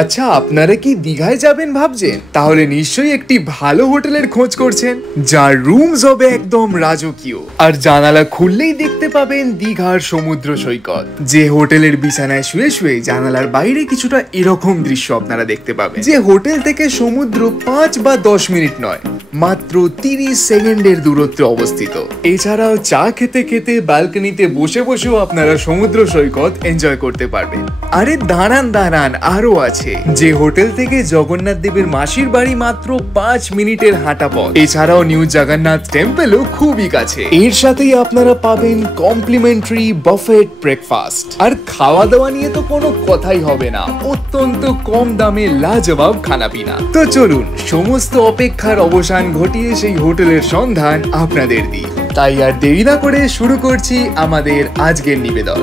আচ্ছা, আপনারা কি দীঘায় যাবেন ভাবছেন? তাহলে নিশ্চয়ই একটি ভালো হোটেলের খোঁজ করছেন, যার রুমস হবে একদম রাজকীয় আর জানালা খুললেই দেখতে পাবেন দীঘার সমুদ্র সৈকত। যে হোটেলের বিছানায় শুয়ে শুয়ে জানালার বাইরে কিছুটা এরকম দৃশ্য আপনারা দেখতে পাবেন, যে হোটেল থেকে সমুদ্র 5 বা 10 মিনিট নয়, মাত্র 30 সেকেন্ডের দূরত্বে অবস্থিত। এছাড়াও চা খেতে খেতে ব্যালকনিতে বসে বসেও আপনারা সমুদ্র সৈকত এনজয় করতে পারবেন। আরে দাঁড়ান দাঁড়ান, আরো আছে। যে হোটেল থেকে জগন্নাথ দেবের মাসির বাড়ি মাত্র 5 মিনিটের হাঁটা পথ। এছাড়াও নিউ জগন্নাথ টেম্পলও খুবই কাছে। এর সাথেই আপনারা পাবেন কমপ্লিমেন্টারি বাফেট ব্রেকফাস্ট। আর খাওয়া দাওয়া নিয়ে তো কোনো কথাই হবে না, অত্যন্ত কম দামে লাজবাব খানাপিনা। তো চলুন সমস্ত অপেক্ষার অবসান ঘটিয়ে সেই হোটেলের সন্ধান আপনাদের দিই। তাই আর দেরি না করে শুরু করছি আমাদের আজকের নিবেদন।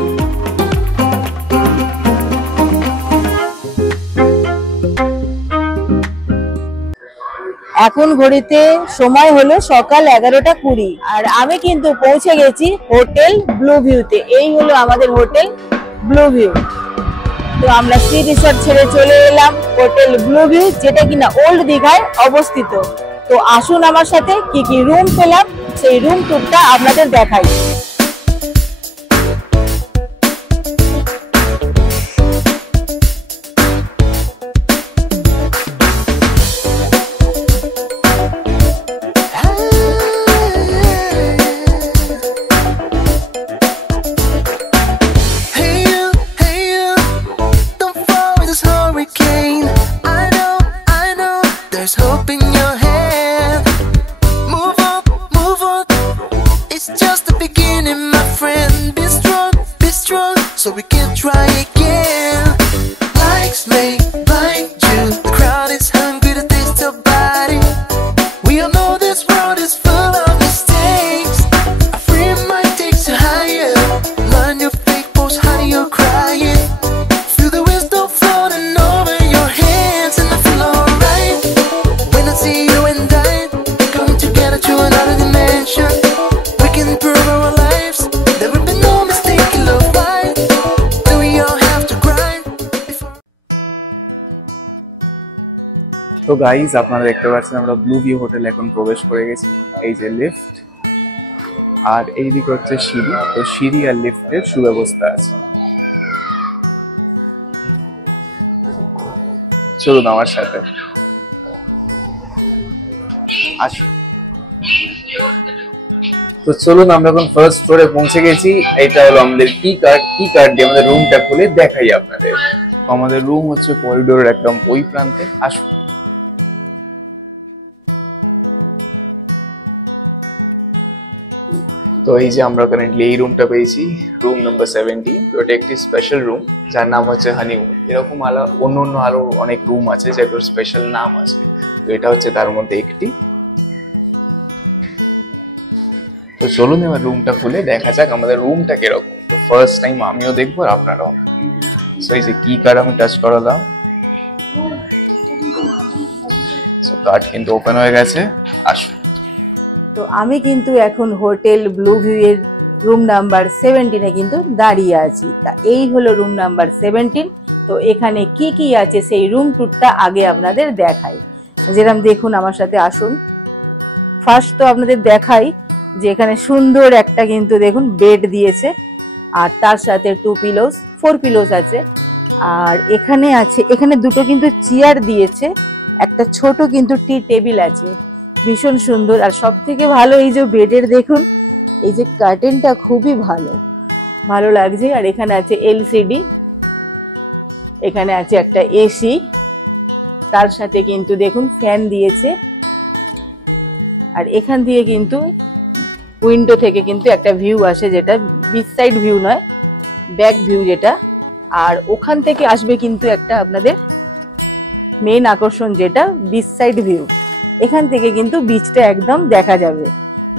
এখন ঘড়িতে সময় হলো সকাল 11:20 আর আমি কিন্তু পৌঁছে গেছি হোটেল ব্লু ভিউতে। এই হলো আমাদের হোটেল ব্লু ভিউ। তো আমরা সি রিসর্ট ছেড়ে চলে এলাম হোটেল ব্লু ভিউ, যেটা কিনা ওল্ড দীঘায় অবস্থিত। তো আসুন আমার সাথে কি কি রুম পেলাম সেই রুম টুরটা আপনাদের দেখাই। So we can try again. Likes make like you. The crowd is hungry to taste your body. We all know this world is full of mistakes. A free mind takes you higher. Learn your fake post, honey, you're crying. Feel the wisdom floating over your hands and I feel alright. When I see you and I come together to another dimension, we can prove our lives. There will be no mistake in love. তো guys, আপনারা দেখতে পাচ্ছেন আমরা blue view hotel এখন প্রবেশ করে গেছি। এই যে লিফট, আর এইদিকে হচ্ছে সিঁড়ি। তো সিঁড়ি আর লিফটের সুব্যবস্থা আছে। চলুন আমার সাথে আসুন। তো চলুন, আমরা এখন ফার্স্ট ফ্লোরে পৌঁছে গেছি। এটা হলো আমাদের কি কার্ড দিয়ে আমাদের রুমটা খুলে দেখাই আপনাদের। আমাদের রুম হচ্ছে করিডোরের একদম ওই প্রান্তে। আসুন। তো এই যে আমরা কারেন্টলি এই রুমটা পেয়েছি, রুম নাম্বার 17। তো এটা একটি স্পেশাল রুম যার নাম হচ্ছে হানিমুন। এরকম অন্য আরো অনেক রুম আছে যেগুলোর স্পেশাল নাম আছে, তো এটা হচ্ছে তার মধ্যে একটি। তো চলুন এবার রুমটা খুলে দেখা যাক আমাদের রুমটা কিরকম। তো ফার্স্ট টাইম আমিও দেখবো আর আপনারাও। সো এই যে কি কার্ড আমি টাচ করালাম, সো কার্ড কিন্তু ওপেন হয়ে গেছে। আসুন। তো আমি কিন্তু এখন হোটেল ব্লু ভিউ এর রুম নাম্বার 17-এ কিন্তু দাঁড়িয়ে আছি। তা এই হলো রুম নাম্বার 17। তো এখানে কি কি আছে সেই রুম টুরটা আগে আপনাদের দেখাই। যেরকম দেখুন, আমার সাথে আসুন। ফার্স্ট তো আপনাদের দেখাই যে এখানে সুন্দর একটা কিন্তু দেখুন বেড দিয়েছে, আর তার সাথে 4 পিলোস আছে। আর এখানে দুটো কিন্তু চেয়ার দিয়েছে, একটা ছোট কিন্তু টি টেবিল আছে, ভীষণ সুন্দর। আর সব থেকে ভালো এই যে বেডের দেখুন এই যে কার্টেনটা খুবই ভালো লাগছে। আর এখানে আছে এলসিডি, এখানে আছে একটা এসি, তার সাথে কিন্তু দেখুন ফ্যান দিয়েছে। আর এখান দিয়ে কিন্তু উইন্ডো থেকে কিন্তু একটা ভিউ আসে, যেটা বিচ সাইড ভিউ নয়, ব্যাক ভিউ যেটা। আর ওখান থেকে আসবে কিন্তু একটা আপনাদের মেইন আকর্ষণ, যেটা বিচ সাইড ভিউ। এখান থেকে কিন্তু বিচটা একদম দেখা যাবে,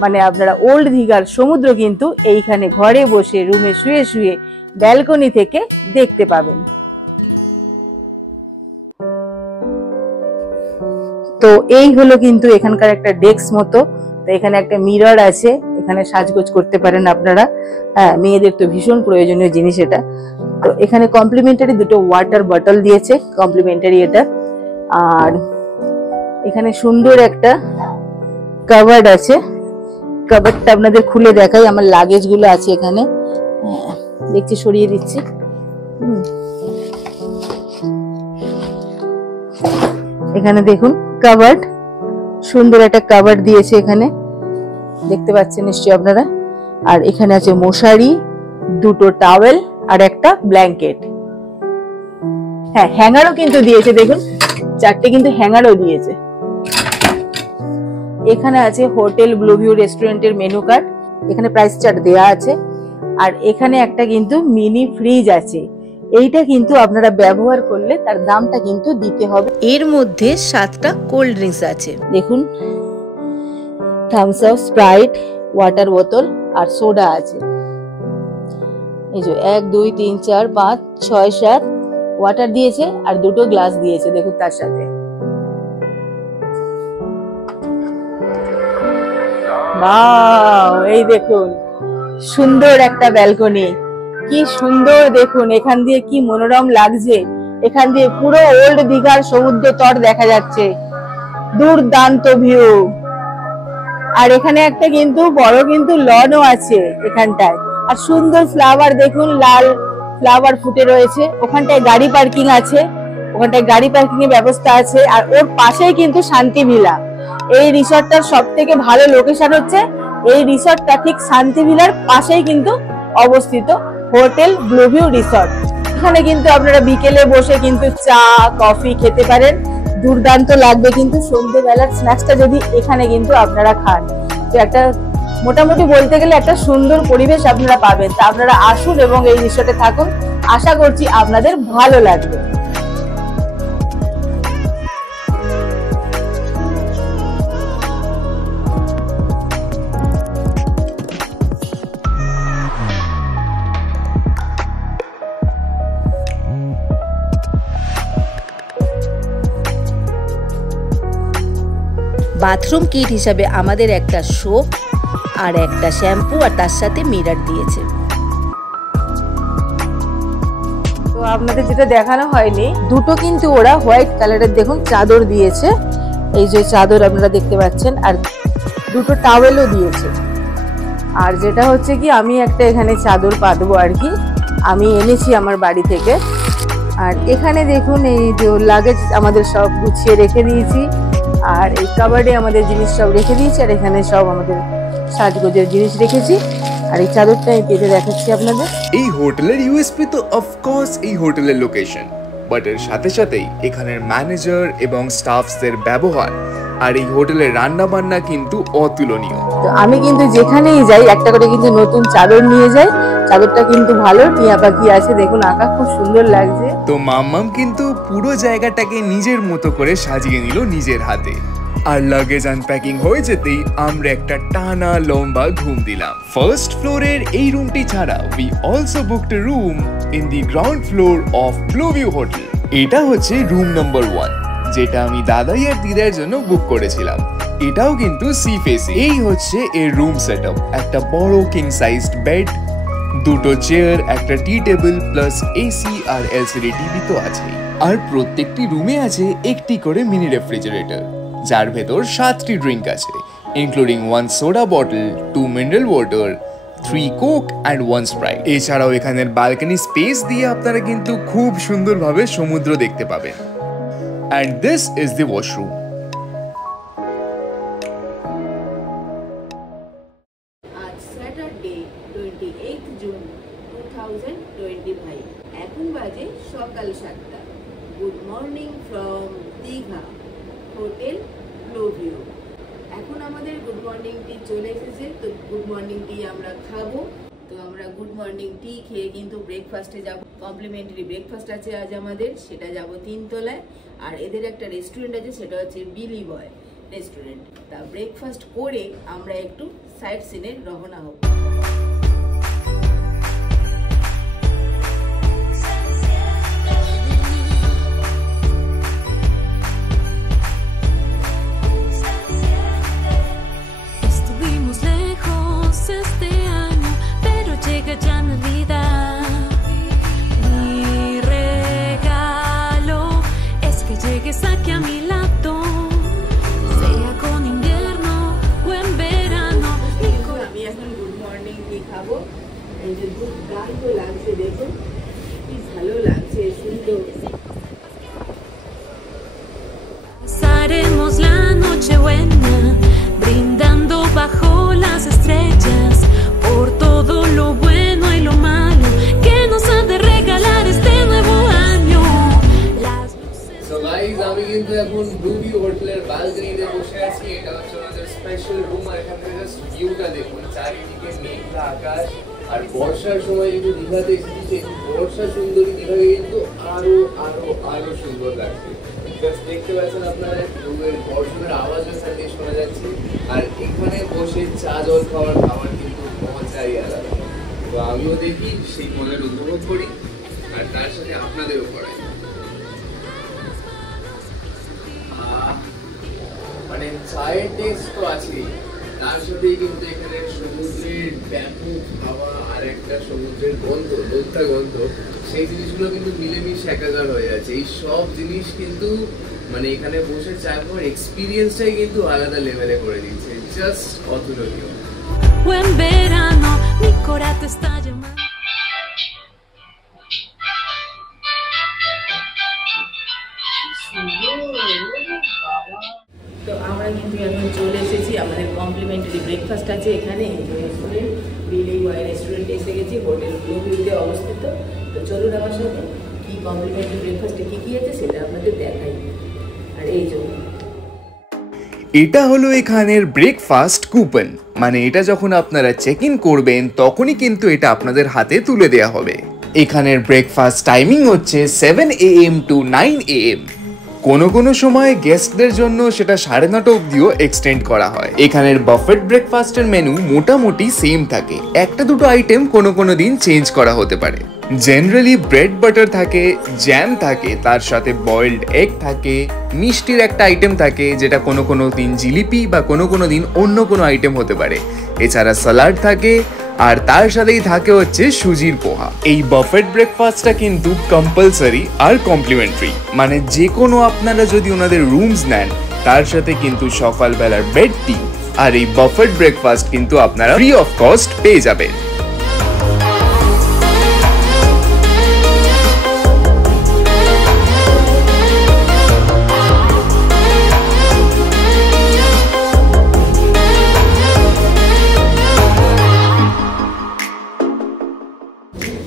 মানে আপনারা ওল্ড দীঘার সমুদ্র কিন্তু এইখানে ঘরে বসে রুমে শুয়ে শুয়ে ব্যালকনি থেকে দেখতে পাবেন। তো এই হলো কিন্তু এখানকার একটা ডেস্ক মতো। তো এখানে একটা মিরর আছে, এখানে সাজগোজ করতে পারেন আপনারা। হ্যাঁ, মেয়েদের তো ভীষণ প্রয়োজনীয় জিনিস এটা। তো এখানে কমপ্লিমেন্টারি দুটো ওয়াটার বটল দিয়েছে, কমপ্লিমেন্টারি এটা। আর এখানে সুন্দর একটা কাভার্ড আছে, কাভার্ডটা আপনাদের খুলে দেখাই। আমার লাগেজ গুলো আছে এখানে, দেখছি সরিয়ে দিচ্ছি। এখানে দেখুন কাভার্ড, সুন্দর একটা কাভার্ড দিয়েছে এখানে, দেখতে পাচ্ছেন নিশ্চয়ই আপনারা। আর এখানে আছে মশারি, দুটো টাওয়েল আর একটা ব্ল্যাঙ্কেট। হ্যাঁ, হ্যাঙ্গারও কিন্তু দিয়েছে, দেখুন 4টে কিন্তু হ্যাঙ্গারও দিয়েছে। এখানে আছে হোটেল ব্লুভিউ রেস্টুরেন্টের মেনু কার্ড, এখানে প্রাইস চার্ট দেয়া আছে। আর এখানে একটা কিন্তু মিনি ফ্রিজ আছে, এইটা কিন্তু আপনারা ব্যবহার করলে তার দামটা কিন্তু দিতে হবে। এর মধ্যে 7টা কোল্ড ড্রিঙ্কস আছে, দেখুন থামস আপ, স্প্রাইট, ওয়াটার বোতল আর সোডা আছে। এই যে 1 2 3 4 5 6 7 ওয়াটার দিয়েছে আর দুটো গ্লাস দিয়েছে, দেখুন তার সাথে। ওয়াও, এই দেখুন সুন্দর একটা ব্যালকনি, কি সুন্দর দেখুন, এখান দিয়ে কি মনোরম লাগছে। এখান দিয়ে পুরো ওল্ড দীঘার সমুদ্র তট দেখা যাচ্ছে, দুর্দান্ত ভিউ। আর এখানে একটা কিন্তু বড় কিন্তু লনও আছে এখানটায়, আর সুন্দর ফ্লাওয়ার দেখুন, লাল ফ্লাওয়ার ফুটে রয়েছে। ওখানটায় গাড়ি পার্কিং আছে, ওখানটায় গাড়ি পার্কিং এর ব্যবস্থা আছে। আর ওর পাশেই কিন্তু শান্তি ভিলা। এই রিসর্টটার সব থেকে ভালো লোকেশন হচ্ছে, এই রিসর্টটা ঠিক শান্তি ভিলার পাশেই কিন্তু অবস্থিত, হোটেল ব্লুভিউ রিসর্ট। এখানে কিন্তু আপনারা বিকেলে বসে কিন্তু চা কফি খেতে পারেন, দুর্দান্ত লাগবে। কিন্তু সন্ধ্যেবেলার স্ন্যাক্সটা যদি এখানে কিন্তু আপনারা খান, তো একটা মোটামুটি বলতে গেলে একটা সুন্দর পরিবেশ আপনারা পাবেন। তা আপনারা আসুন এবং এই রিসর্টে থাকুন, আশা করছি আপনাদের ভালো লাগবে। বাথরুম কিট হিসাবে আমাদের একটা সোপ আর একটা শ্যাম্পু আর তার সাথে মিরার দিয়েছে। তো আপনাদের যেটা দেখানো হয়নি, দুটো কিন্তু ওরা হোয়াইট কালারের দেখুন চাদর দিয়েছে, এই যে চাদর আপনারা দেখতে পাচ্ছেন, আর দুটো টাওয়েলও দিয়েছে। আর যেটা হচ্ছে কি, আমি একটা এখানে চাদর পাতবো আর কি, আমি এনেছি আমার বাড়ি থেকে। আর এখানে দেখুন এই যে লাগেজ আমাদের সব গুছিয়ে রেখে দিয়েছি, আর এই কাবার্ডে আমাদের জিনিস সব রেখে দিয়েছি, আর এখানে সব আমাদের সাজগোজের জিনিস রেখেছি। আর এই চাদরটা আমি পেতে দেখাচ্ছি আপনাদের। এই হোটেলের ইউএসপি তো অফকোর্স এই হোটেলের লোকেশন, বাট এর সাথে সাথেই এখানের ম্যানেজার এবং স্টাফসদের ব্যবহার আর এই হোটেলের রান্না বান্না কিন্তু অতুলনীয়। তো আমি কিন্তু যেখানেই যাই একটা করে কিন্তু নতুন চাদর নিয়ে যাই, চাদরটা কিন্তু ভালো, টিয়া পাখি আছে, দেখুন আঁকা খুব সুন্দর লাগছে। তো মাম্মাম কিন্তু পুরো জায়গাটাকে নিজের মতো করে সাজিয়ে নিল নিজের হাতে। আর লাগেজ আনপ্যাকিং হয়ে যেতেই আমরা একটা টানা লম্বা ঘুম দিলাম। ফার্স্ট ফ্লোরের এই রুমটি ছাড়া we also booked a room in the ground floor of Blueview hotel. এটা হচ্ছে রুম নাম্বার 1, যেটা আমি দাদাই আর দিদার জন্য বুক করেছিলাম। এটাও কিন্তু সি ফেসিং। এই হচ্ছে এর রুম সেটআপ, একটা বড় কিং সাইজড বেড, দুটো চেয়ার, একটা টি টেবিল প্লাস এসি আর এলসিডি টিভি তো আছেই। আর প্রত্যেকটি রুমে আছে একটি করে মিনি রেফ্রিজারেটর, যার ভেতর 7টি ড্রিঙ্ক আছে, including 1 soda bottle, 2 mineral water, 3 Coke and 1 Sprite. এছাড়াও এখানের ব্যালকনি স্পেস দিয়ে আপনারা কিন্তু খুব সুন্দরভাবে সমুদ্র দেখতে পাবেন। And this is the washroom. আজ স্যাটারডে 28 জুন 2025, এখন বাজে সকাল 7টা। Good morning from Digha hotel Blueview. এখন আমাদের গুড মর্নিং টি চলে এসেছে, তো গুড মর্নিং টি আমরা খাবো। তো আমরা গুড মর্নিং টি খেয়ে কিন্তু ব্রেকফাস্টে যাব। কমপ্লিমেন্টারি ব্রেকফাস্ট আছে আজ আমাদের, সেটা যাব 3 তলায়। আর এদের একটা রেস্টুরেন্ট আছে, সেটা হচ্ছে বিলি বয় রেস্টুরেন্ট। তা ব্রেকফাস্ট করে আমরা একটু সাইট সিনে রওনা হব। Estuvimos lejos যে দুর্দান্ত লাগছে, দেখুন কি ভালো লাগছে, সুন্দর। Pasaremos la noche buena, brindando bajo las estrellas, por todo lo bueno y lo malo que nos ha de regalar este nuevo año. Las luces. So guys, আমি কিন্তু এখন ব্লুভিউ হোটেলের ব্যালকনিতে বসে আছি। এটা হচ্ছে আমাদের স্পেশাল রুম, আর এখান থেকে জাস্ট ভিউটা দেখুন, চারিদিকে মেঘলা আকাশ। আর বর্ষার সময় কিন্তু দীঘাতে এসেছি, সেই বর্ষা সুন্দরী দীঘাকে কিন্তু আরো আরো আরো সুন্দর লাগছে। জাস্ট দেখতে পাচ্ছেন আপনারা, রুমের বর্ষণের আওয়াজও সাথে শোনা যাচ্ছে। আর এখানে বসে চা জল খাওয়ার কিন্তু মজাই আলাদা। তো আমিও দেখি, সেই মজার উপভোগ করি, আর তার সাথে আপনাদেরও করাই। মানে চায়ের টেস্ট তো আছেই, তার সাথেই কিন্তু এখানে সমুদ্রের ব্যাপক হাওয়া আর একটা সমুদ্রের গন্ধ, লোকটা গন্ধ, সেই জিনিসগুলো কিন্তু মিলেমিশে একাকার হয়ে যাচ্ছে। এই সব জিনিস কিন্তু মানে এখানে বসে চা খাওয়ার এক্সপিরিয়েন্সটাই কিন্তু আলাদা লেভেলে করে দিচ্ছে, জাস্ট অতুলনীয়। Buen verano, mi corazón te está llamando. তো আমরা কিন্তু এখন চলে এসেছি, আমাদের কমপ্লিমেন্টারি ব্রেকফাস্ট আছে এখানে রেস্টুরেন্ট, বিলি বয় রেস্টুরেন্টে এসে গেছি, হোটেল ব্লুভিউতে অবস্থিত। তো চলুন আমার সাথে কি কমপ্লিমেন্টারি ব্রেকফাস্টে কী কী আছে সেটা আপনাদের দেখাই। আর এই জন্য এটা হলো এখানের ব্রেকফাস্ট কুপন, মানে এটা যখন আপনারা চেক ইন করবেন তখনই কিন্তু এটা আপনাদের হাতে তুলে দেওয়া হবে। এখানের ব্রেকফাস্ট টাইমিং হচ্ছে 7 AM to 9 AM। কোনো সময় গেস্টদের জন্য সেটা 9:30 অবধিও এক্সটেন্ড করা হয়। এখানের বাফেট ব্রেকফাস্টের মেনু মোটামুটি সেম থাকে, একটা দুটো আইটেম কোনো দিন চেঞ্জ করা হতে পারে। জেনারেলি ব্রেড বাটার থাকে, জ্যাম থাকে, তার সাথে বয়েলড এগ থাকে, মিষ্টির একটা আইটেম থাকে যেটা কোনো দিন জিলিপি বা কোনো দিন অন্য কোনো আইটেম হতে পারে। এছাড়া স্যালাড থাকে, আর তার সাথেই থাকে হচ্ছে সুজির পোহা। এই বাফেট ব্রেকফাস্টটা কিন্তু কম্পালসারি আর কমপ্লিমেন্টারি, মানে যে কোনো আপনারা যদি ওনাদের রুমস নেন তার সাথে কিন্তু সকালবেলার বেড টি আর এই বাফেট ব্রেকফাস্ট কিন্তু আপনারা ফ্রি অফ কস্ট পেয়ে যাবেন।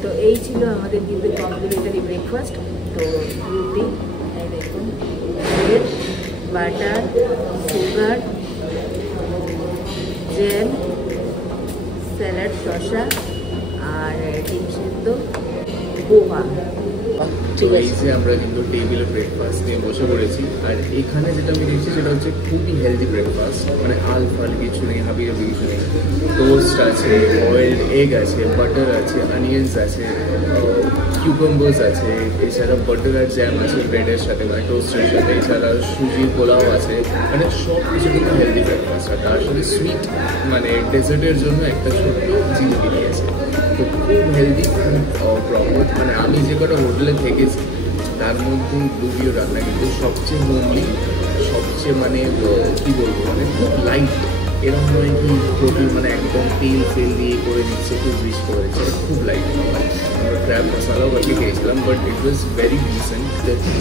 তো এই ছিল আমাদের কিন্তু কমপ্লিমেন্টারি ব্রেকফাস্ট। তো রুটি, এই দেখুন, bread, butter, sugar, jam, salad, শসা আর ডিম সিদ্ধ, পোহা। তো এই যে আমরা কিন্তু টেবিলে ব্রেকফাস্ট নিয়ে বসে পড়েছি, আর এখানে যেটা আমি দেখছি সেটা হচ্ছে খুবই হেলদি ব্রেকফাস্ট, মানে আলফাল কিছু নেই, হাবিজাবি কিছু নেই। টোস্ট আছে, বয়েলড এগ আছে, বাটার আছে, অনিয়ন্স আছে, কিউকাম্বার্স আছে, এছাড়া বাটার আর জ্যাম আছে ব্রেডের সাথে, মানে টোস্টের সাথে, এছাড়া সুজির পোলাও আছে, মানে সব কিছু কিন্তু হেলদি ব্রেকফাস্ট। আর তার সাথে সুইট মানে ডেজার্টের জন্য একটা ছোট্ট জিলিপি দিয়েছে। তো খুব হেলদি, খুব প্রপার। মানে আমি যে কটা হোটেলে থেকেছি তার মধ্যে ব্লুভিউ রান্না কিন্তু সবচেয়ে হোমলি, সবচেয়ে মানে কী বলবো, মানে খুব লাইট। এরকম নয় কি হোটেল মানে একদম তেল দিয়ে করে দিচ্ছে, খুব রিচ করে দিচ্ছে, খুব লাইট। আমরা ক্র্যাব মশলাও বাকি খেয়েছিলাম, but it was very dissent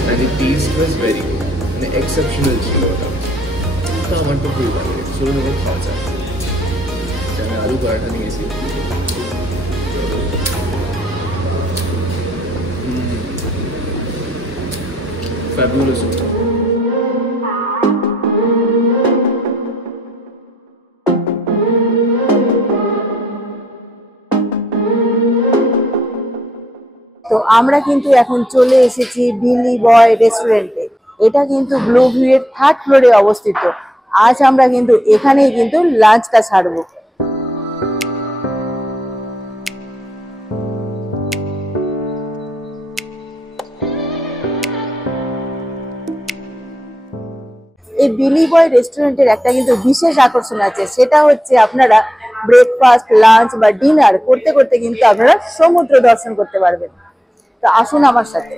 and the test was very good, মানে এক্সেপশনাল ছিল ওটা। তো আমার তো খুবই ভালো লেগেছে। চলুন ওদের খাওয়া যায়। আমি আলু পরাঠা নিয়েছি, fabulous. তো আমরা কিন্তু এখন চলে এসেছি বিলি বয় রেস্টুরেন্টে। এটা কিন্তু ব্লুভিউ এর 3rd ফ্লোরে অবস্থিত। আজ আমরা কিন্তু এখানেই কিন্তু লাঞ্চটা ছাড়বো। এই বিলি বয় রেস্টুরেন্টের একটা কিন্তু বিশেষ আকর্ষণ আছে, সেটা হচ্ছে আপনারা ব্রেকফাস্ট, লাঞ্চ বা ডিনার করতে করতে কিন্তু আপনারা সমুদ্র দর্শন করতে পারবেন। তো আসুন আমার সাথে।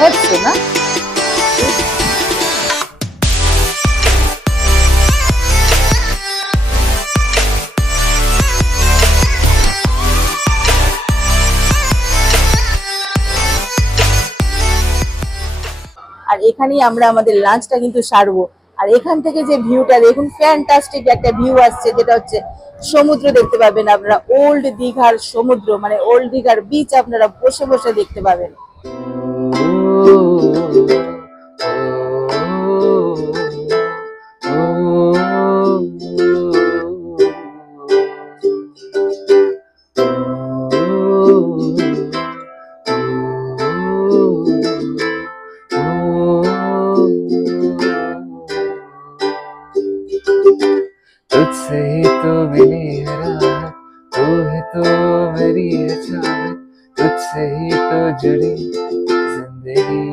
হচ্ছে না। আর এখানেই আমরা আমাদের লাঞ্চটা কিন্তু সারবো। আর এখান থেকে যে ভিউটা দেখুন, ফ্যান্টাস্টিক একটা ভিউ আসছে, যেটা হচ্ছে সমুদ্র দেখতে পাবেন আপনারা, ওল্ড দীঘার সমুদ্র, মানে ওল্ড দীঘার বিচ আপনারা বসে বসে দেখতে পাবেন। तुझसे ही तो मिली है रात, तू ही तो मेरी है चाहत, तुझसे ही तो जुड़ी जिंदगी,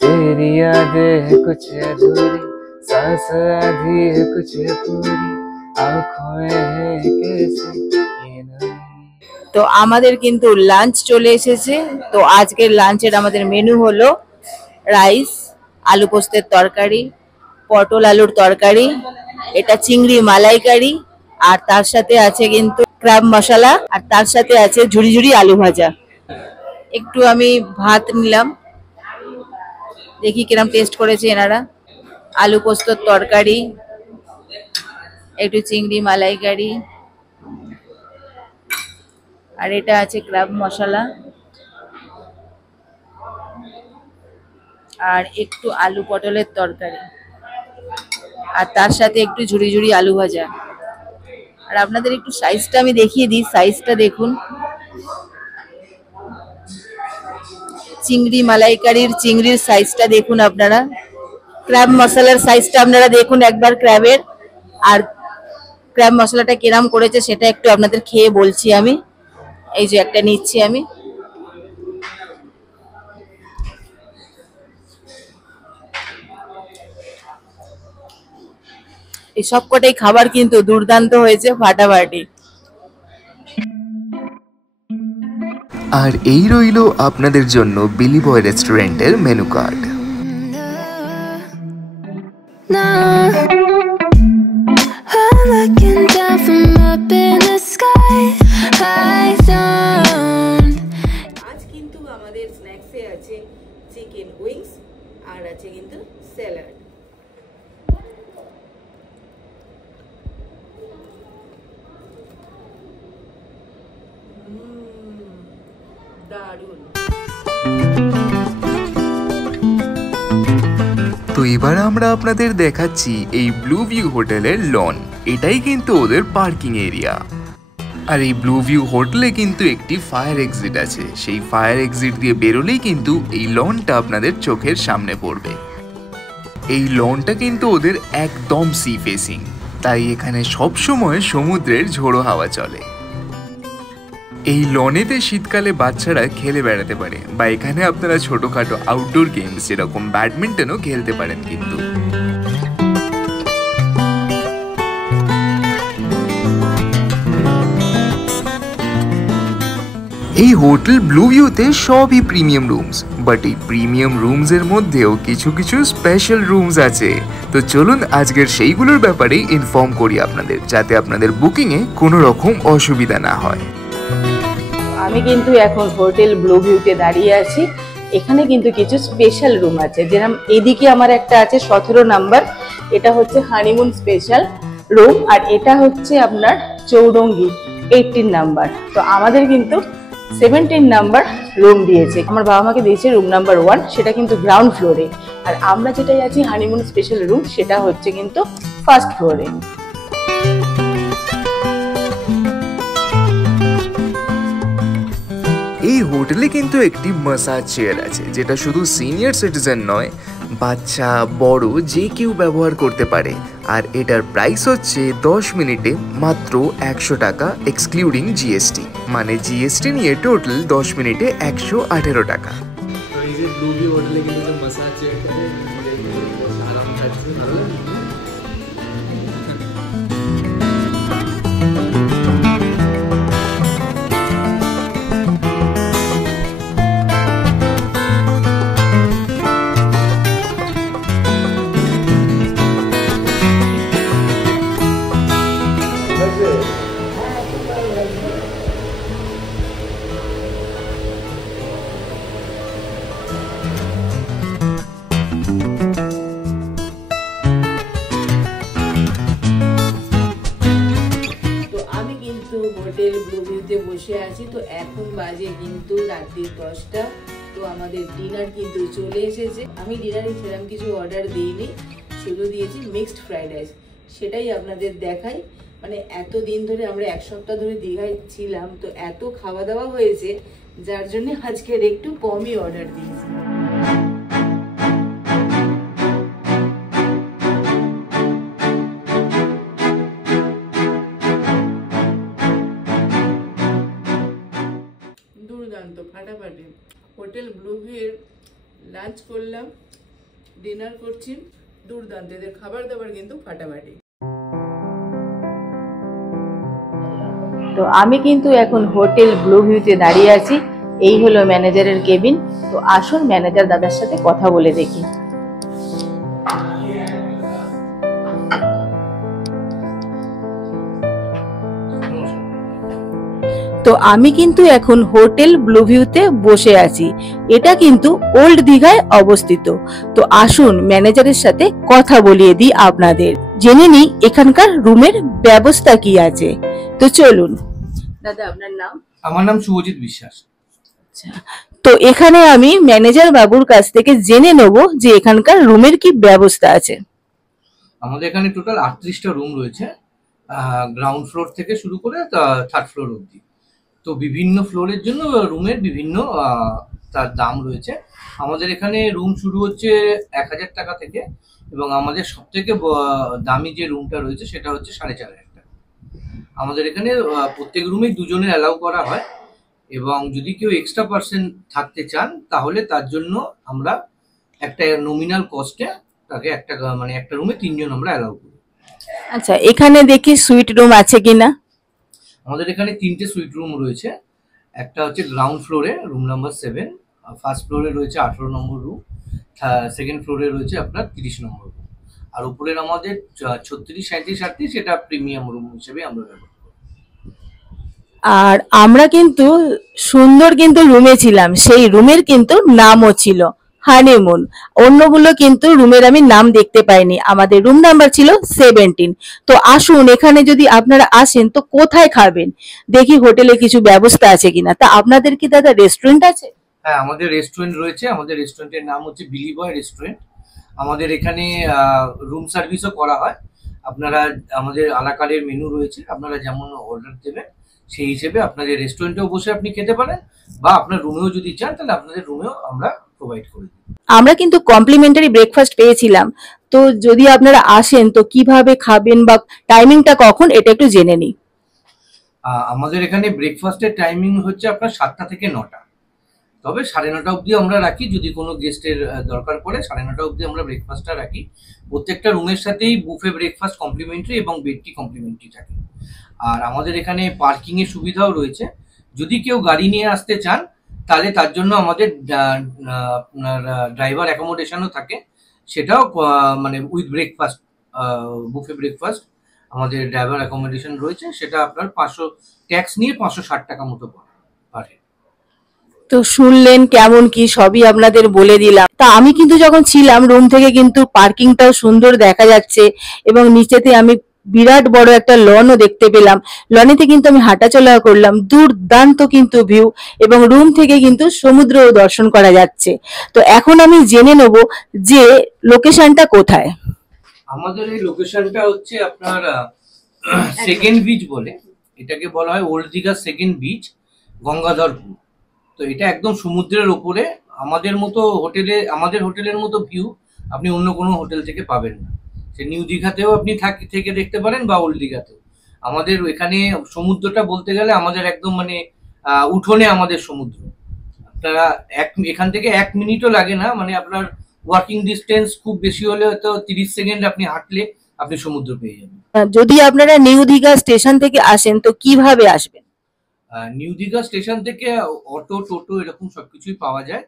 तेरी यादें है कुछ अधूरी, सांस आधी है कुछ है पूरी, आँखों में है कैसे ये नमी। তো আমাদের কিন্তু লাঞ্চ চলে এসেছে। তো আজকের লাঞ্চের আমাদের মেনু হলো রাইস, আলু পোস্তের তরকারি, পটল আলুর তরকারি, এটা চিংড়ি মালাইকারি, আর তার সাথে আছে কিন্তু ক্র্যাব মশলা, আর তার সাথে আছে ঝুড়ি ঝুড়ি আলু ভাজা। একটু আমি ভাত নিলাম, দেখি কিরম টেস্ট করেছে এনারা। আলু পোস্তর তরকারি, একটু চিংড়ি মালাইকারি, আর এটা আছে ক্র্যাব মশলা, আর একটু আলু পটলের তরকারি, আর তার সাথে একটু ঝুড়ি ঝুড়ি আলু ভাজা। আর আপনাদের একটু সাইজটা আমি দেখিয়ে দিই, সাইজটা দেখুন। চিংড়ি মালাইকারির চিংড়ির সাইজটা দেখুন আপনারা, ক্র্যাব মশলার সাইজটা আপনারা দেখুন একবার ক্র্যাবের, আর ক্র্যাব মশলাটা কিরাম করেছে সেটা একটু আপনাদের খেয়ে বলছি আমি। এই যে একটা নিচ্ছি আমি, এই সবকটাই খাবার কিন্তু দুর্দান্ত হয়েছে, ফাটাফাটি। আর এই রইল আপনাদের জন্য বিলি বয় রেস্টুরেন্টের menu card. Looking down from up in the sky, eyes on. আজ কিন্তু আমাদের স্ন্যাক্সে আছে চিকেন উইংস, আর আছে কিন্তু স্যালাড। দারুণ। তো এবার আমরা আপনাদের দেখাচ্ছি এই ব্লু ভিউ হোটেলের লন। এটাই কিন্তু ওদের পার্কিং এরিয়া। আর এই ব্লু ভিউ হোটেলে কিন্তু একটি ফায়ার এক্সিট আছে, সেই ফায়ার এক্সিট দিয়ে বেরোলেই কিন্তু এই লনটা আপনাদের চোখের সামনে পড়বে। এই লনটা কিন্তু ওদের একদম সি ফেসিং, তাই এখানে সবসময় সমুদ্রের ঝোড়ো হাওয়া চলে। এই লনেতে শীতকালে বাচ্চারা খেলে বেড়াতে পারে, বা এখানে আপনারা ছোটখাটো আউটডোর গেমস যেরকম ব্যাডমিন্টনও খেলতে পারেন কিন্তু। এই হোটেল ব্লু ভিউতে সবই প্রিমিয়াম রুমস, বাট এই প্রিমিয়াম রুমস এর মধ্যেও কিছু কিছু স্পেশাল রুমস আছে। তো চলুন আজকের সেইগুলোর ব্যাপারে ইনফর্ম করি আপনাদের, যাতে আপনাদের বুকিং এ কোনো রকম অসুবিধা না হয়। আমি কিন্তু এখন হোটেল ব্লু ভিউতে দাঁড়িয়ে আছি। এখানে কিন্তু কিছু স্পেশাল রুম আছে, যেরকম এদিকে আমার একটা আছে 17 নাম্বার, এটা হচ্ছে হানিমুন স্পেশাল রুম, আর এটা হচ্ছে আপনার চৌরঙ্গি 18 নাম্বার। তো আমাদের কিন্তু 17 নাম্বার রুম দিয়েছে, আমার বাবা মাকে দিয়েছে রুম নাম্বার 1, সেটা কিন্তু গ্রাউন্ড ফ্লোরে। আর আমরা যেটাই আছি হানিমুন স্পেশাল রুম, সেটা হচ্ছে কিন্তু ফার্স্ট ফ্লোরে। এই হোটেলে কিন্তু একটি ম্যাসাজ চেয়ার আছে, যেটা শুধু সিনিয়র সিটিজেন নয়, বাচ্চা বড় যে কেউ ব্যবহার করতে পারে। আর এটার প্রাইস হচ্ছে 10 মিনিটে মাত্র 100 টাকা এক্সক্লুডিং জিএসটি, মানে জিএসটি নিয়ে টোটাল 10 মিনিটে 118 টাকা। তো এই যে ব্লু ভিউ হোটেলে কিন্তু যে ম্যাসাজ চেয়ারটা আরাম থাকছে, ভালো লাগে। বসে আছি। তো এখন বাজে কিন্তু রাত্রি 10টা। তো আমাদের ডিনার কিন্তু চলে এসেছে। আমি ডিনারে সেরকম কিছু অর্ডার দিইনি, শুধু দিয়েছি মিক্সড ফ্রাইড রাইস। সেটাই আপনাদের দেখাই। মানে এত দিন ধরে আমরা 1 সপ্তাহ ধরে দীঘায় ছিলাম, তো এত খাওয়া দাওয়া হয়েছে যার জন্য আজকের একটু কমই অর্ডার দিয়েছি। দুর্দান্ত, ফাটাফাটি। হোটেল ব্লু ভিউয়ের লাঞ্চ করলাম, ডিনার করছি, দুর্দান্ত। এদের খাবার দাবার কিন্তু ফাটাফাটি। তো আমি কিন্তু এখন হোটেল ব্লু ভিউতে দাঁড়িয়ে আছি। এই হলো ম্যানেজারের কেবিন। তো আসুন ম্যানেজার দাদার সাথে কথা বলে দেখি। তো আমি কিন্তু এখন হোটেল ব্লু ভিউতে বসে আছি। এটা কিন্তু ওল্ড দীঘায় অবস্থিত। তো আসুন ম্যানেজারের সাথে কথা বলিয়ে দিই আপনাদের, জেনে নিই এখানকার রুমের ব্যবস্থা কি আছে। তো চলুন। দাদা, আপনার নাম? আমার নাম শুভজিৎ বিশ্বাস। আচ্ছা, তো এখানে আমি ম্যানেজার বাবুর কাছ থেকে জেনে নেব যে এখানকার রুমের কি ব্যবস্থা আছে। আমাদের এখানে টোটাল 38টা রুম রয়েছে, গ্রাউন্ড ফ্লোর থেকে শুরু করে 3rd ফ্লোর অবধি। তো বিভিন্ন ফ্লোরের জন্য রুমের বিভিন্ন তার দাম রয়েছে। আমাদের এখানে রুম শুরু হচ্ছে 1000 টাকা থেকে, এবং আমাদের সব থেকে দামি যে রুমটা রয়েছে সেটা হচ্ছে 4500 টাকা। আমাদের এখানে প্রত্যেক রুমেই দুজনের অ্যালাউ করা হয়, এবং যদি কেউ এক্সট্রা পার্সন থাকতে চান তাহলে তার জন্য আমরা একটা নমিনাল কস্টে তাকে একটা রুমে 3 জন আমরা অ্যালাউ করি। আচ্ছা, এখানে দেখি সুইট রুম আছে কিনা। আমাদের এখানে 3টে সুইট রুম রয়েছে। একটা হচ্ছে গ্রাউন্ড ফ্লোরে রুম নাম্বার 7, ফার্স্ট ফ্লোরে রয়েছে 18 নম্বর রুম, সেকেন্ড ফ্লোরে রয়েছে আপনার 30 নম্বর রুম, আর উপরের আমাদের 36, 37, 38 সেটা প্রিমিয়াম রুম হিসেবে আমরা ব্যবহার করি। আর আমরা কিন্তু সুন্দর কিন্তু রুমে ছিলাম, সেই রুমের কিন্তু নামও ছিল হানিমুন। অন্যগুলো কিন্তু রুমের আমি নাম দেখতে পাইনি। আমাদের রুম নাম্বার ছিল 17। তো আসুন, এখানে যদি আপনারা আসেন তো কোথায় খাবেন, দেখি হোটেলে কিছু ব্যবস্থা আছে কিনা। তা আপনাদের কি দাদা রেস্টুরেন্ট আছে? হ্যাঁ, আমাদের রেস্টুরেন্ট রয়েছে। আমাদের রেস্টুরেন্টের নাম হচ্ছে বিলি বয় রেস্টুরেন্ট। আমাদের এখানে রুম সার্ভিসও করা হয়। আপনারা আমাদের আলাকারের মেনু রয়েছে, আপনারা যেমন অর্ডার দেবেন সেই হিসেবে আপনাদের রেস্টুরেন্টেও বসে আপনি খেতে পারেন, বা আপনার রুমেও যদি চান তাহলে আপনাদের রুমেও আমরা প্রোভাইড করে দিই। আমরা কিন্তু কমপ্লিমেন্টারি ব্রেকফাস্ট পেয়েছিলাম। তো যদি আপনারা আসেন তো কিভাবে খাবেন বা টাইমিংটা কখন, এটা একটু জেনে নিই। আমাদের এখানে ব্রেকফাস্টের টাইমিং হচ্ছে আপনার 7টা থেকে 9টা, তবে 9:30 অবধি আমরা রাখি। যদি কোনো গেস্টের দরকার পড়ে 9:30 অবধি আমরা ব্রেকফাস্টটা রাখি। প্রত্যেকটা রুমের সাথেই বুফে ব্রেকফাস্ট কমপ্লিমেন্টারি এবং বেডটি কমপ্লিমেন্টারি থাকে। আর আমাদের এখানে পার্কিং এর সুবিধাও রয়েছে। যদি কেউ গাড়ি নিয়ে আসতে চান তাহলে তার জন্য আমাদের আপনার ড্রাইভার অ্যাকোমোডেশনও থাকে, সেটাও মানে উইথ ব্রেকফাস্ট, বুফে ব্রেকফাস্ট আমাদের ড্রাইভার অ্যাকোমোডেশন রয়েছে। সেটা আপনার 500 ট্যাক্স নিয়ে 560 টাকা মতো পারে। তো শুনলেন কেমন কি, সবই আপনাদের বলে দিলাম। তা আমি কিন্তু যখন ছিলাম রুম থেকে কিন্তু পার্কিংটাও সুন্দর দেখা যাচ্ছে, এবং নিচেতে আমি বিরাট বড় একটা লনও দেখতে পেলাম। লনেতে কিন্তু আমি হাঁটাচলা করলাম, দুর্দান্ত কিন্তু ভিউ, এবং রুম থেকে কিন্তু সমুদ্রও দর্শন করা যাচ্ছে। তো এখন আমি জেনে নেব যে লোকেশনটা কোথায়। আমাদের এই লোকেশনটা হচ্ছে আপনার সেকেন্ড বিচ বলে, এটাকে বলা হয় old Digha second beach, Gangadharpur. তো এটা একদম সমুদ্রের ওপরে। আমাদের হোটেলের মতো ভিউ আপনি অন্য কোনো হোটেল থেকে পাবেন না। সে নিউ দীঘাতেও আপনি থেকে দেখতে পারেন বা ওল্ড দীঘাতেও। আমাদের এখানে সমুদ্রটা বলতে গেলে আমাদের একদম মানে উঠোনে আমাদের সমুদ্র। আপনারা এখান থেকে 1 মিনিটও লাগে না, মানে আপনার ওয়াকিং ডিস্টেন্স খুব বেশি হলে হয়তো 30 সেকেন্ড আপনি হাঁটলে আপনি সমুদ্র পেয়ে যাবেন। যদি আপনারা নিউ দীঘা স্টেশন থেকে আসেন তো কিভাবে আসবেন? নিউ দীঘা স্টেশন থেকে অটো, টোটো এরকম সবকিছুই পাওয়া যায়।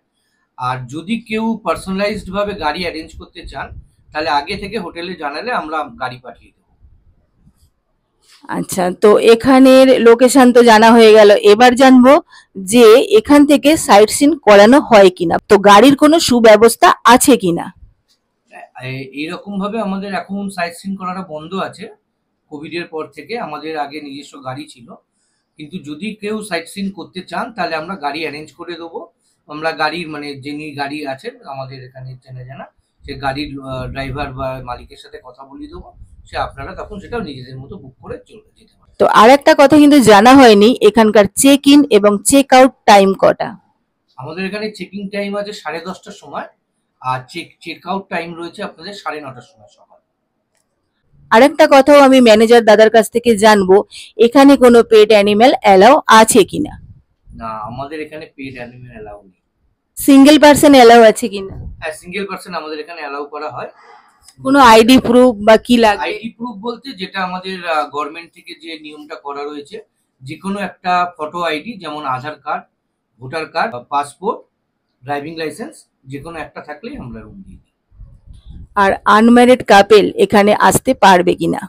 আর যদি কেউ পার্সোনালাইজড ভাবে গাড়ি অ্যারেঞ্জ করতে চান তাহলে আগে থেকে হোটেলে জানালে আমরা গাড়ি পাঠিয়ে দেবো। আচ্ছা, তো এখানের লোকেশন তো জানা হয়ে গেল। এবার জানবো যে এখান থেকে সাইট সিন করানো হয় কিনা, তো গাড়ির কোনো সুব্যবস্থা আছে কিনা। এইরকম ভাবে আমাদের এখন সাইট সিন করাটা বন্ধ আছে কোভিড এর পর থেকে। আমাদের আগে নিজস্ব গাড়ি ছিল, কিন্তু যদি কেউ সাইট সিন করতে চান তাহলে আমরা গাড়ি অ্যারেঞ্জ করে দেবো। আমরা গাড়ির মানে যিনি গাড়ি আছেন আমাদের এখানে চেনা জানা, সে গাড়ির ড্রাইভার বা মালিকের সাথে কথা বলিয়ে দেবো, সে আপনারা তখন সেটাও নিজেদের মতো বুক করে চলে যেতে পারেন। তো আর একটা কথা কিন্তু জানা হয়নি, এখানকার চেক ইন এবং চেক আউট টাইম কটা? আমাদের এখানে চেকিং টাইম আছে 10:30টার সময়, আর চেক আউট টাইম রয়েছে আপনাদের 9:30টার সময় সকাল। আরেকটা কথাও আমি ম্যানেজার দাদার কাছ থেকে জানবো, এখানে কোনো পেট অ্যানিম্যাল অ্যালাউ আছে কিনা? না, আমাদের এখানে পেড অ্যানিমেল অ্যালাউ নেই। সিঙ্গেল পার্সন অ্যালাউ আছে কিনা? হ্যাঁ, সিঙ্গেল পার্সন আমাদের এখানে অ্যালাউ করা হয়। কোনো আইডি প্রুফ বা কি লাগবে? আইডি প্রুফ বলতে যেটা আমাদের গভর্নমেন্ট থেকে যে নিয়মটা করা রয়েছে, যে কোনো একটা ফটো আইডি, যেমন Aadhaar card, voter card, passport, driving licence, যে কোনো একটা থাকলেই আমরা রুম দিয়ে দিই। আর আনম্যারিড কাপেল এখানে আসতে পারবে কিনা?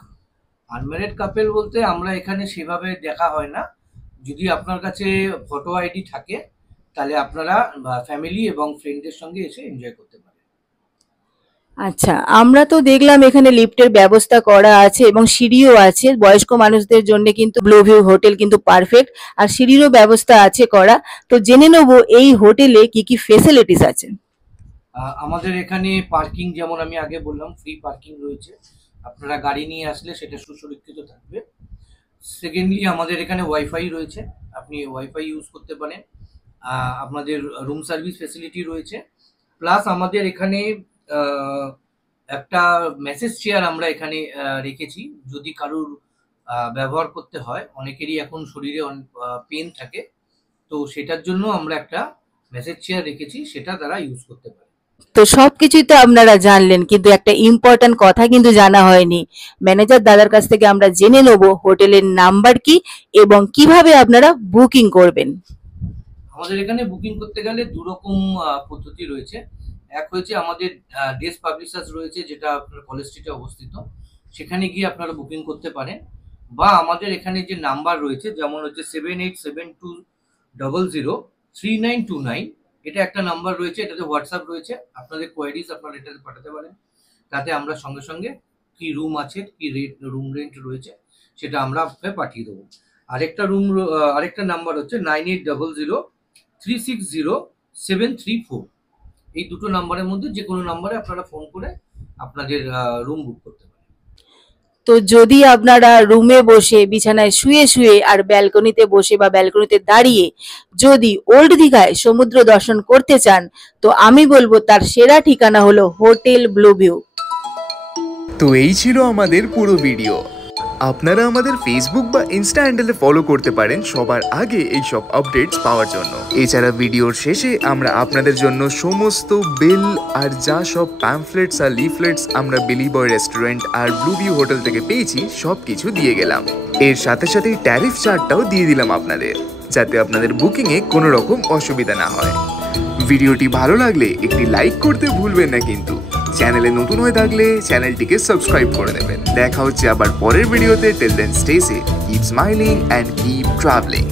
আনম্যারিড কাপেল বলতে আমরা এখানে সেভাবে দেখা হয় না। যদি আপনার কাছে ফটো আইডি থাকে তাহলে আপনারা ফ্যামিলি এবং ফ্রেন্ডদের সঙ্গে এসে এনজয় করতে পারেন। আচ্ছা, আমরা তো দেখলাম এখানে লিফটের ব্যবস্থা করা আছে এবং সিঁড়িও আছে। বয়স্ক মানুষদের জন্য কিন্তু ব্লু ভিউ হোটেল কিন্তু পারফেক্ট, আর সিঁড়িরও ব্যবস্থা আছে করা। তো জেনে নেবো এই হোটেলে কি কি ফেসিলিটিস আছে। আমাদের এখানে পার্কিং, যেমন আমি আগে বললাম, ফ্রি পার্কিং রয়েছে। আপনারা গাড়ি নিয়ে আসলে সেটা সুসুরক্ষিত থাকবে। সেকেন্ডলি আমাদের এখানে ওয়াইফাই রয়েছে, আপনি ওয়াইফাই ইউজ করতে পারেন। আপনাদের রুম সার্ভিস ফেসিলিটি রয়েছে। প্লাস আমাদের এখানে একটা মেসেজ চেয়ার আমরা এখানে রেখেছি, যদি কারুর ব্যবহার করতে হয়। অনেকেরই এখন শরীরে পেন থাকে, তো সেটার জন্য আমরা একটা মেসেজ চেয়ার রেখেছি, সেটা তারা ইউজ করতে পারে। তো সবকিছুই তো আপনারা জানলেন, কিন্তু একটা ইম্পর্টেন্ট কথা কিন্তু জানা হয়নি। ম্যানেজার দাদার কাছ থেকে আমরা জেনে নেব হোটেলের নাম্বার কি এবং কিভাবে আপনারা বুকিং করবেন। আমাদের এখানে বুকিং করতে গেলে দুরকম পদ্ধতি রয়েছে। এক হচ্ছে আমাদের ডেস পাবলিশার্স রয়েছে, যেটা আপনার কলেজ স্ট্রিটে অবস্থিত, সেখানে গিয়ে আপনারা বুকিং করতে পারেন। বা আমাদের এখানে যে নাম্বার রয়েছে, যেমন হচ্ছে 7872003929, এটা একটা নাম্বার রয়েছে, এটাতে হোয়াটসঅ্যাপ রয়েছে। আপনাদের কোয়ারিজ আপনারা এটাতে পাঠাতে পারেন, তাতে আমরা সঙ্গে সঙ্গে কি রুম আছে, কি রুম রেন্ট রয়েছে, সেটা আমরা আপনাকে পাঠিয়ে দেবো। আরেকটা নাম্বার হচ্ছে 9800360734। এই দুটো নাম্বারের মধ্যে যে কোনো নাম্বারে আপনারা ফোন করে আপনাদের রুম বুক করতে পারেন। তো যদি আপনারা রুমে বসে বিছানায় শুয়ে শুয়ে আর ব্যালকনিতে বসে বা ব্যালকনিতে দাঁড়িয়ে যদি ওল্ড দীঘায় সমুদ্র দর্শন করতে চান, তো আমি বলবো তার সেরা ঠিকানা হলো হোটেল ব্লু ভিউ। তো এই ছিল আমাদের পুরো ভিডিও। আপনারা আমাদের ফেসবুক বা ইনস্টা হ্যান্ডেলে ফলো করতে পারেন সবার আগে এই সব আপডেটস পাওয়ার জন্য। এছাড়া ভিডিওর শেষে আমরা আপনাদের জন্য সমস্ত বিল আর যা সব প্যাম্ফলেটস আর লিফলেটস আমরা বিলি বয় রেস্টুরেন্ট আর ব্লু ভিউ হোটেল থেকে পেয়েছি সব কিছু দিয়ে গেলাম। এর সাথে সাথে ট্যারিফ চার্টটাও দিয়ে দিলাম আপনাদের, যাতে আপনাদের বুকিংয়ে কোনো রকম অসুবিধা না হয়। ভিডিওটি ভালো লাগলে একটি লাইক করতে ভুলবেন না কিন্তু। চ্যানেলে নতুন হয়ে থাকলে চ্যানেলটিকে সাবস্ক্রাইব করে নেবেন। দেখা হচ্ছে আবার পরের ভিডিওতে। Till then stay safe, keep smiling and keep travelling.